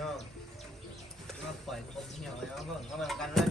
น้องมาปล่อยกบเหี่ยวแล้วเบิ่งเข้ามากันเลย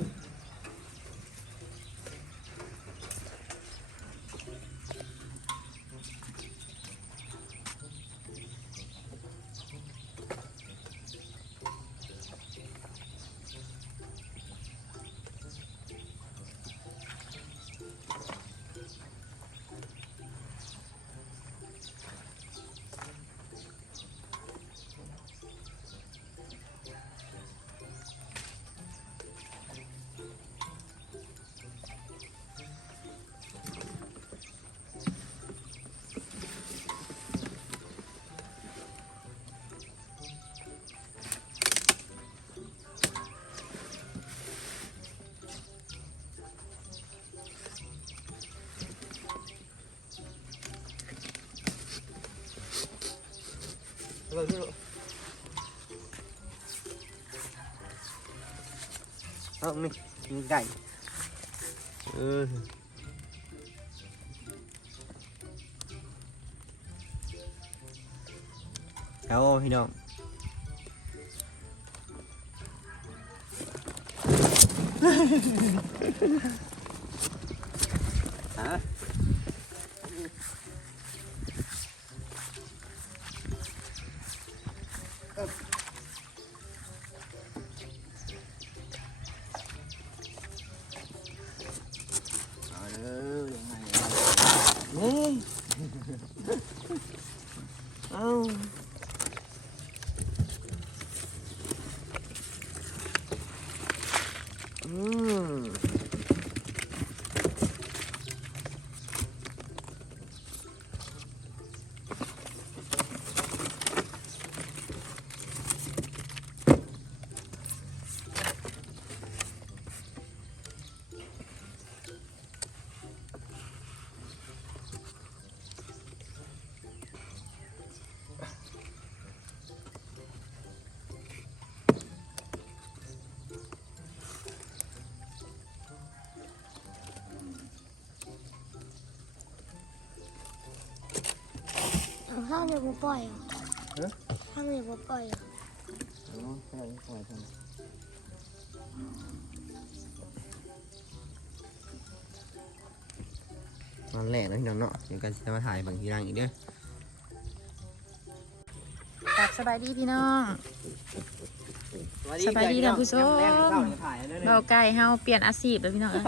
เอานี่กินไก่เออ ห้ามอย่าบ่ปล่อยอะฮะห้ามอย่าบ่ปล่อยอะเอาใส่ปล่อยทำตอนแรกนะพี่น้องเนาะเดี๋ยวกันจะมาถ่ายบางทีรังอีกเด้อตักสบายดีพี่น้อง สบายดีท่านผู้ชมเบาไก่เฮาเปลี่ยนอาชีพแล้วพี่น้องเอ้ย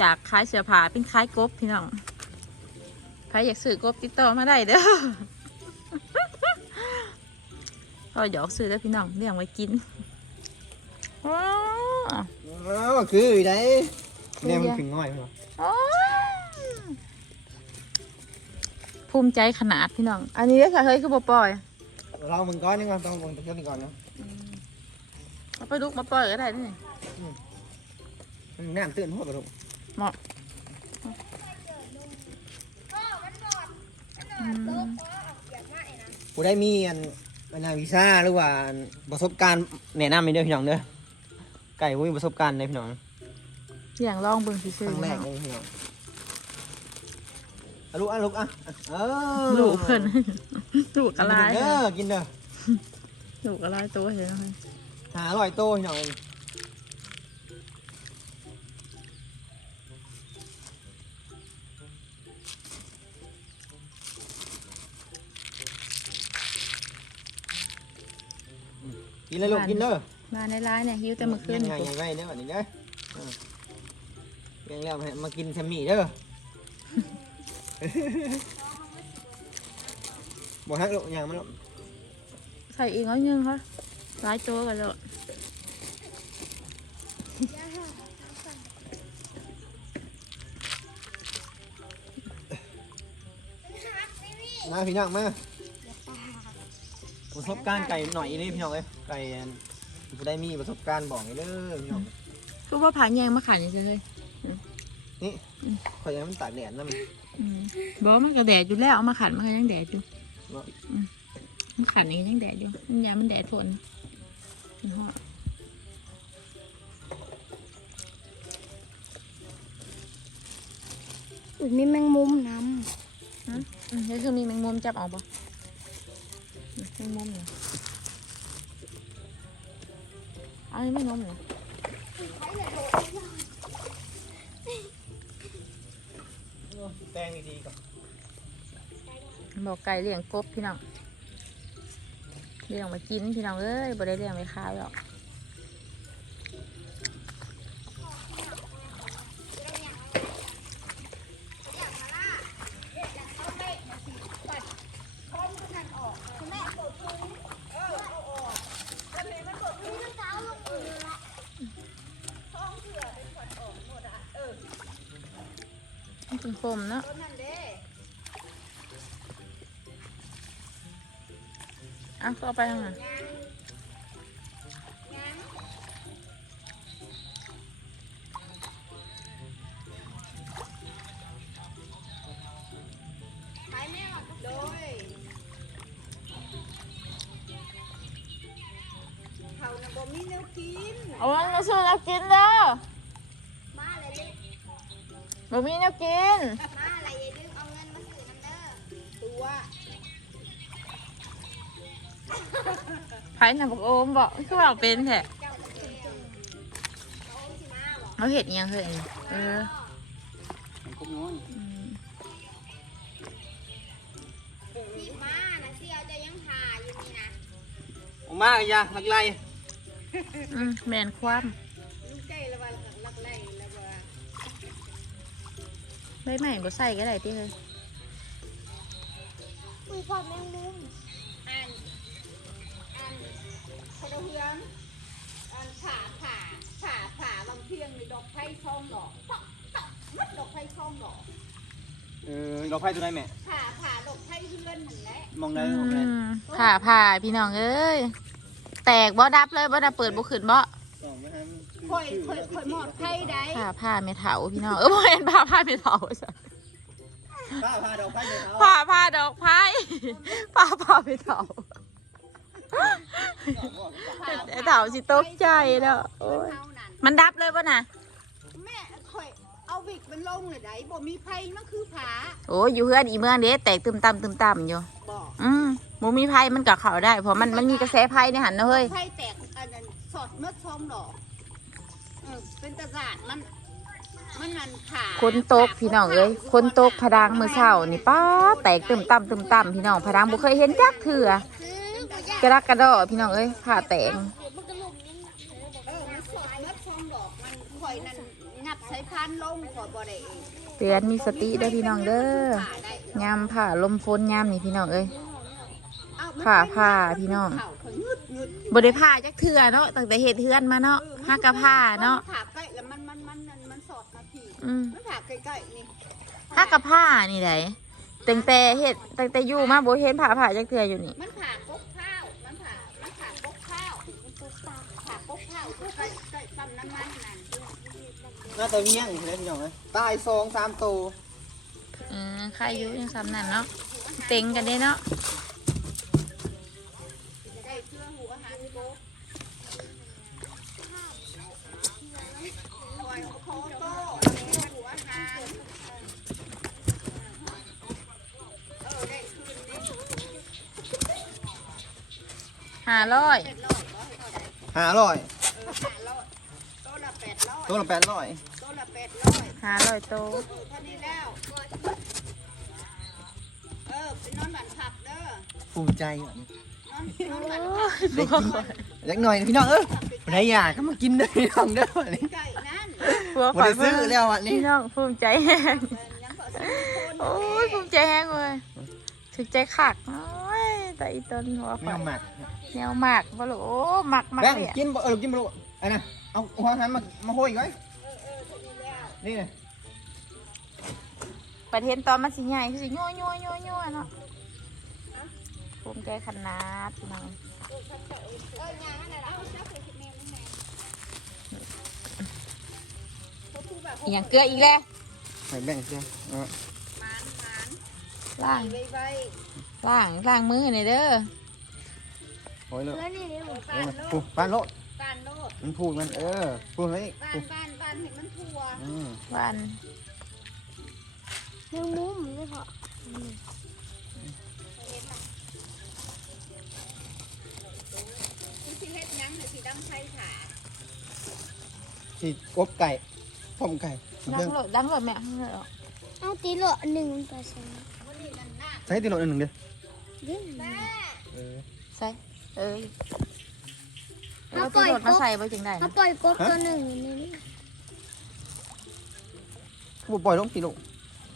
จากขายเสื้อผ้าเป็นขายกบพี่น้อง ใครอยากซื้อกบติดต่อมาได้เด้อก็หยอกซื้อได้อพี่น้องเลี้ยงไว้กินว้าวอ้าวคืออยู่ไหนเนี่ยมันถึงง่อยเหรอว้าวภูมิใจขนาดพี่น้อง อันนี้เด้อค่ะเฮ้ยคือบ่ปล่อย เรามึงก้อนนี่ก่อนต้องมึงตะเกียบนี่ก่อนนะเอาไปลุกมาปล่อยก็ได้นี่มันน้ำตื่นหัวกระดูกเหมาะ อืมกูได้มีอันอันนาวีซ่าหรือว่าอันประสบการณ์แนะนำให้เด้อพี่น้องเด้อไก่กูมีประสบการณ์ในพี่น้องอย่างลองเบิ่งซื่คอรั้งๆแรกเนาะเลยพี่น้องอะลูกอะลูกอะเออลูกเพิ่นลูกอะไรกินเด้อกินเด้อ ลูกอะไรตัวเห็นไหมหาอร่อยโตพี่น้อง กินเลยลูกกินเด้อมาในร้านเนี่ยหิวแต่เมื่อคืนยังไงยังไงเด้อวันนี้เด้อเออยังแล้วมากินแซมมี่เด้อบอกฮักลูกยังมันลูกใส่อีกน้อยนึงค่ะหลายตัวกันเลยมาพี่น้องมาประสบการณ์ไก่หน่อยนี่พี่น้องเอ้ย ไก่อันผู้ได้มีประสบการณ์บอกให้เด้อพี่น้องคือว่าผ่านแยงมาขันยังเลยข่อยยังมันตากแดดนะมันอืมบอกว่ามันก็แดดอยู่แล้วเอามาขันมันก็ยังแดดอยู่เนาะอืมมันขันเองยังแดดอยู่มันยามันแดดฝนมันฮอดอุ้ยมีแมงมุมน้อืมแล้วคือมีแมงมุมจับออกปะแมงมุมเนี่ย อันนี้ไม่นมเลยแตงดีๆกับบอกไก่เลี้ยงกบพี่น้องเลี้ยงมากินพี่น้องเอ้ยบ่ได้เลี้ยงไปขายหรอก มันเป็นคมเนาะอะก็เอาไปทางไหนโดยเขาน่ะบ่มีแนวกินเอามันมาซื้อแล้วกินเด้อมาเลยดิ บ่มีแนวกิน มาอะไรอย่าลืมเอาเงินมาซื้อน้ำเด้อตัวไผ่น่ะบอกโอมบอกคือว่าเป็นแท้เจ้ามาซื้อจงเขาโอ้สิมาบอกเขาเห็ดอิหยังเคยเออพวกน้อยอืมพี่มานะเสี่ยวจะยังพาอยู่นี่นะ ออกมาอย่าลักไล่อืมแมนความ ใบใหม่บ่ใส่ก็ได้ที่เลยอุ้ยพอดแมงมุมอัน อันพะเฮืองอันผ่าผ่าผ่าผ่าบางเพียงในดอกไผ่ช่องหนอปักปักมัดดอกไผ่ช่องหนอเออเราไพ่ตัวไหนแม่ผ่าผ่าดอกไผ่เฮือนนั่นแหละมองได้อืมองได้มผ่าผ่าพี่น้องเอ้ย แตกบ่ดับเลยบ่ดับเปิดบ่ขึ้นบ่สองไม่ทัน ค่อยค่อยค่อยหมดไผ่ได้ผ่าผ่าเมถาพี่น้องเออบ่เห็นผ่าผ่าเมถาจ้ะป้าพาดอกไพ่เลยเขาผ่าผ่าดอกไผ่ผ่าผ่าเมถาไอ้เถาสิตกใจแล้วโอ้ยเท่านั้นมันดับเลยป่ะน่ะแม่ค่อยเอาวิกมันลงเลยได้บ่มีไผ่มันคือผาโอ้ยอยู่เฮือนอีเมืองเด้แตกตึมต่ำตึมต่ำอยู่บอกอืมบ่มีไผมันก็เข้าได้ เพราะมันมันมีกระแสไผในหันนะเฮ้ยไผ่แตกอันนั้นสอดเมื่อช่องดอก เออเป็นตะกาดมัน มันนั่นขาคนตกพี่น้องเอ้ยคนตกพะดังมือเช้านี่ป้าดแตกตึมต่ำตึมต่ำพี่น้องพะดังบ่เคยเห็นจักเถื่อซื้อบ่ยากกระดักกระดอพี่น้องเอ้ยผ่าแตกเดี๋ยวมันก็ลงนี่เออบอกเออมันสอดเมื่อช่องดอกมันข่อยนั่นงับสายพานลงข่อยบ่ได้เองเตือนมีสติเด้อพี่น้องเด้อผ่าได้ยามผ่าลมฝนยามนี่พี่น้องเอ้ยเอ้มันผ่าผ่าพี่น้องเข่าข่อยงึดงึดอยู่บ่ได้ผ่าจักเถื่อเนาะตั้งแต่เฮ็ดเฮือนมาเนาะ หากะผ่าเนาะผ่าใกล้แล้วมันมันมันมันมันสอดมาพี่อืมมันผ่าใกล้ๆนี่หากะผ่านี่ได้ตั้งแต่เฮ็ดตั้งแต่อยู่มาบ่เห็นผ่าผ่าจักเถื่ออยู่นี่ มันผ่ากกข้าว มันผ่ามันผ่ากกข้าวมันตุ๊กตาผ่ากกข้าวใกล้ใกล้ปั๊มน้ำมันนั่นหน้าตัวเนี้ยอยู่เลยพี่น้องเลยตายสองสามตัวอืมใครอยู่ยังซ้ำนั่นเนาะเต็งกันเด้เนาะจะได้เชื่อหัวอาหารโกลอยโคโต้หัวอาหารเออได้คืนนี้ ห้าร้อยเป็ดรอบร้อยเท่าไหร่ห้าร้อยเออห้าร้อยโต๊ะละแปดร้อยตัวละแปดร้อยโต๊ะละแปดร้อยห้าร้อยโตเท่านี้แล้วเออไปนอนบ้านพักเด้อภูมิใจอะนอนนอนบ้านพักได้กินเล็กหน่อยพี่น้องเออไรอยากก็มากินได้พี่น้องเด้อวันนี้ไก่นั่นพัวบ่ได้ซื้อแล้ววันนี้พี่น้องภูมิใจแห้งเออยังขอซื้อคนโอ้ยภูมิใจแห้งเลยถึกใจขักโอ้ยแต่อีตนหัวไม่ข่อยเอาหมักแนวหมากบ่ลูกโอ้หมักหมักแบงเลยอะกินบ่เออกินบ่ลูกไอ้น่ะเอาหัวหันมามาโห้อยอีกไว้เออเออเท่านี้แล้วนี่น่ะประเทศตอนมันสิใหญ่คือสิยั่วยั่วยั่วยั่วเนาะภูมิใจขนาดพี่น้องเออยางอะไรแล้วเจ้าเคยคิดแม่ไหมแม่เขาพูดแบบอหย่างเกลืออีกแล้วใส่แบ่งเสียเออหมานหมานล้าง ไว้ไว้ ล้างล้างมือหน่อยเด้อโอ้ยเลยแล้วนี่เดี๋ยวปานโลปูดปานโลดปานโลดมันพูดมันเออพูดไว้อีกปานปูปานปานเห็นมันทั่วอืมวันแมงมุมเลยพอเห็นไหมคุณสิเฮ็ดหยังหรือสิดังไฟขาที่อบไก่ต้มไก่ดัเรื่องงโหลดดังโหลดแม่ข้างในออกเอาตีโลหนึ่งเปอร์เซ็นต์ใช้ตีโลอันหนึ่งเดียวยิ่งแม่ เออใส่ เอ้ยเอาตีโหลดมาใส่ไว้จึงได้เขานะปล่อยกบตัวหนึ่งนี่ผู้ปล่อยลงตีโล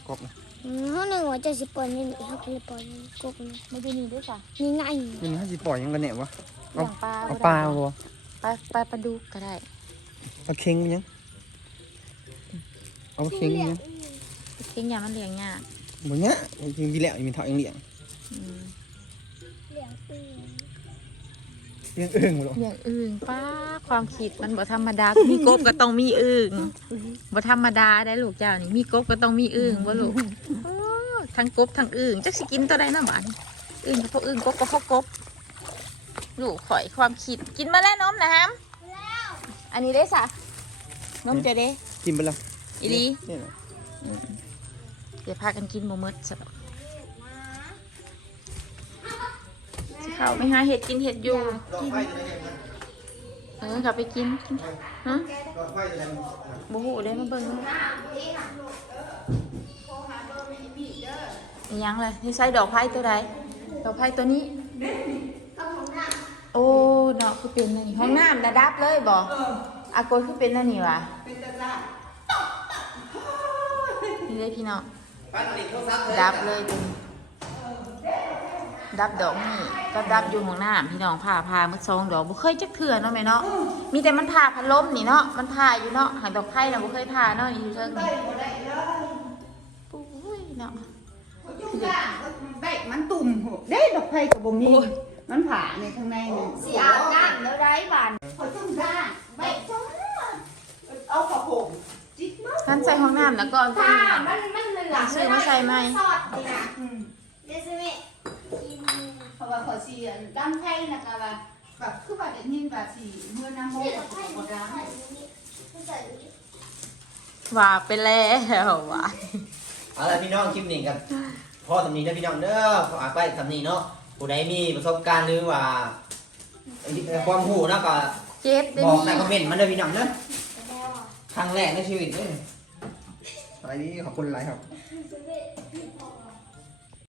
กบนะอืมเขาหนึ่งว่าจะสิปล่อยนี่นี่เขาก็เลยปล่อยนี่กบนี่ไม่ได้นี่ด้วยจ้ะนี่ไงนี่มันให้สิปล่อยยังกันเนี่ยวะเลี้ยงปลาเอาปลาบ่ ปลาปลาปลาดุกก็ได้เอาเค็งมันยังเอาเค็งมันยังเลี้ยงอย่างมันเลี้ยงยากบ่เนี้ยจริงๆแล้วยังมีเท่ายังเลี้ยงอืม เหลียงอื่นเลี้ยงเอื้องบ่หรอเลี้ยงอึ่งป้าความคิดมันบ่ธรรมดา มีกบก็ต้องมีอึ่งบ่ธรรมดาได้ลูกเจ้านี่ มีกบก็ต้องมีอึ่งบ่ลูกโอ้ทั้งกบทั้งอึ่งจักสิกินตัวใดน้ำหวานอึ่งก็เพราะอึ่งกบก็เพราะกบลูกข่อยความคิดกินมาแล้วนมนะฮัมอันนี้ได้สะนมเจะได้กินไปแล้วอีหลีเนี่ยนะเดี๋ยวพากันกินโมเมดสะ เขาไม่หาเห็ดกินเห็ดอยู่ดอกไฟจะได้เห็นเออเขาไปกินฮะดอกไฟจะได้โมโหได้มาเบิ่งเนาะยังเลยนี่ใส่ดอกไผ่ตัวใดดอกไผ่ตัวนี้ โอ้เนาะคือเป็นอันนี่ห้องน้ำระดับเลยบ่อากยคือเป็นอันนี่วะเป็นตลาดนี่เลยพี่น้องป้าติดโทรศัพท์เลยดับเลยตัวนี้ ดับดอกนี่ก็ดับอยู่ห้องน้ำพี่น้องผ่าผ่ามือซองดอกบ่เคยจักเถื่อเนาะแม่เนาะมีแต่มันผ่าพัดลมนี่เนาะมันผ่าอยู่เนาะหางดอกไผ่น่ะบ่เคยผ่าเนาะอยู่เทิงนี่ปุ้ยเนาะยุ่งยากแบกมันตุ่มหกเด้ดอกไผ่กับบ่มีมันผ่าในข้างในนี่สีอาบน้ำแล้วได้บานเขาจุ่มยากแบกจังเอาข้าวโพดจิกมาท่านใส่ห้องน้ำแล้วก็เอาตัวค่ะนี้มันมันมันหลังซื้อมาใส่ไหมสอดนี่นะ อืม เดซิเมะกิน เพราะ ว่าเขาสิอันดำไผ่นะก็ว่าแบบคือว่าได้ยินว่าสิเมื่อน้ำโมนี่กเรากับให้บ่ใส่ได้นี่ใส่นี่ว่าไปแล้วว่ะเอาล่ะพี่น้องคลิปนี้กันพ่อตำนี้นะพี่น้องเด้อขอฝากไว้ตำนี้เนาะผู้ใดมีประสบการณ์หรือว่าความรู้เนาะก็เจ็บได้บอกมีในคอมเมนต์มาเด้อพี่น้องเด้อแล้วอะครั้งแรกในชีวิตเลยอะไรนี้ขอบคุณหลายครับเดซิเมะ